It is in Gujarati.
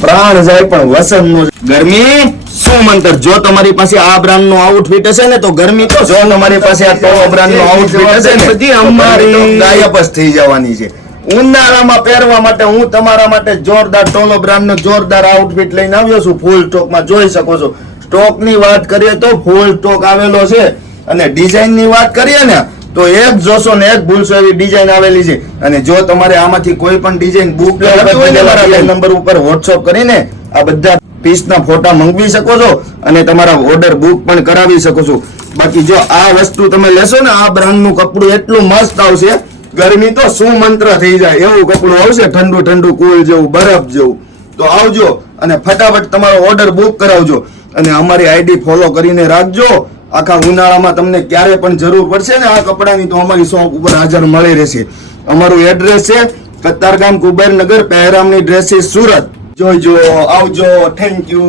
પ્રાણ જાય પણ વસન નો ગરમી શું મંતર જો તમારી પાસે આ બ્રાન્ડ નું આઉટફિટ હશે ને તો ગરમી તો જો તમારી પાસે આ ટોપ બ્રાન્ડ નું આઉટફિટ હશે ને બધી અમારી ગાયબ જ થઈ જવાની છે ઉનાળામાં પહેરવા માટે હું તમારા માટે જોરદાર ટોલો બ્રાન્ડ નો જોરદાર આઉટફિટ લઈને આવ્યો છું ફૂલ સ્ટોક માં જોઈ શકો છો સ્ટોક ની વાત કરીએ તો ફૂલ સ્ટોક આવેલો છે અને ડિઝાઇન ની વાત કરીએ ને તો એક જોશો ને એક ભૂલશો એવી ડિઝાઇન આવેલી છે અને જો તમારે આમાંથી કોઈ પણ ડિઝાઇન બુક લેવી હોય ને મારા નંબર ઉપર વોટ્સઅપ કરીને આ બધા પીસના ફોટા મંગવી શકો છો અને તમારા ઓર્ડર બુક પણ કરાવી શકો છો બાકી જો આ વસ્તુ તમે લેશો ને આ બ્રાન્ડ નું કપડું એટલું મસ્ત આવશે ગરમી તો શું મંત્ર થઈ જાય એવું કપડું આવશે ઠંડુ ઠંડુ કુલ જેવું બરફ જેવું તો આવજો અને ફટાફટ તમારો ઓર્ડર બુક કરાવજો અને અમારી આઈડી ફોલો કરીને રાખજો આખા ઉનાળામાં તમને ક્યારે પણ જરૂર પડશે ને આ કપડાની તો અમારી શોપ ઉપર હાજર મળી રહેશે અમારું એડ્રેસ છે કતારગામ કુબેરનગર પહેરામની ડ્રેસીસ સુરત જોઈજો આવજો થેન્ક યુ